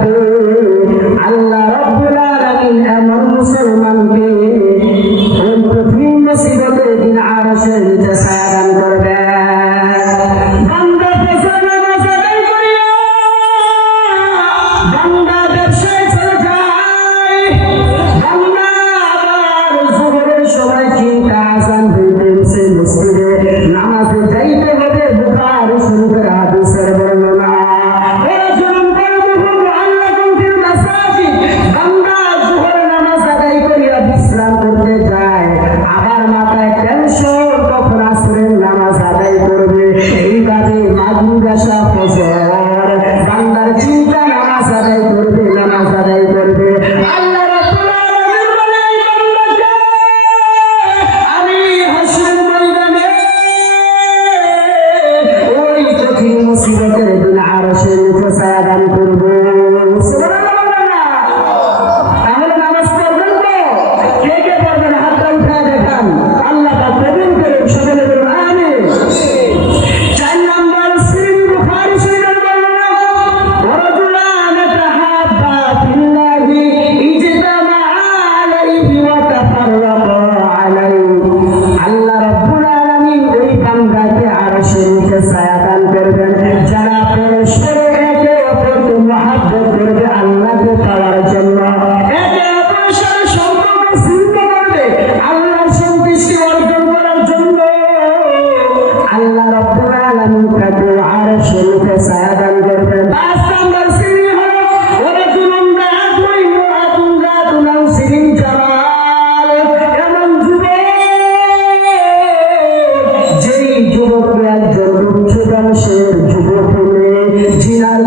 থাকবে। আল্লাহ রাব্বুল আলামিন এমন মুসলমানকে ওই কঠিন মুসিবতের দিন আরশের নিচে ছায়া দান করবে। বান্দা ফজর নামাজ আদায় করিয়া বান্দা ব্যবসায় চলে যায়, বান্দা আবার যোহরের সময় চিন্তা আযান হইতেছে, মসজিদে নামাজে যাইতে হবে। বুখারী শরীফের হাদিসের বর্ণনা। রাজুলুন কলবুহু মুআল্লাকুন ফিল মাসাজিদ, বান্দা যোহরের নামাজ আদায় করিয়া বিশ্রাম করতে যায়, আবার মাথায় টেনশন কখন আসরের নামাজ আদায় করবে। এইভাবে মাগরিব এশা ফজর বান্দার চিন্তা নামাজ আদায় করবে, নামাজ আদায় করবে। আল্লাহ রাব্বুল আলামিন বলে এই বান্দাকে আমি হাসরের ময়দানে ওই কঠিন মুসিবতের দিন আরশের নিচে ছায়া দান করব। সুবহানাল্লাহ। তাহলে নামাজ পড়বেন তো? কে কে পড়বেন? হাতটা উঠায় দেখান। আল্লাহ পাক কবুল করুন। সকলে বলুন আমিন। 4 নম্বর শ্রেণী বুখারী শরীফের বর্ণনা। ওয়ারাজুলান তাহাব্বা ফিল্লাহি ইজতামা আলাইহি ওয়া তাফাররাকা আলাইহি। আল্লাহ রাব্বুল আলামিন ওই বান্দাকে আরশের নিচে ছায়া দান করবেন যারা পরস্পর একে অপরকে মহব্বত করবে আল্লাহকে পাওয়ার জন্য, একে অপরের সাথে সম্পর্ক ছিন্ন করবে আল্লাহর সন্তুষ্টি অর্জন করার জন্য। আল্লাহ রাব্বুল আলামিন তাকে আরশের নিচে ছায়া দান করবেন। 5 নম্বর শ্রেণী হলো ওয়ারাজুলুন দাআতু ইমরাতুন যাতু নাসিবিন জামাল। এমন যুবক যেই যুবককে একজন উচ্চ বংশের যুবক হলে জিনার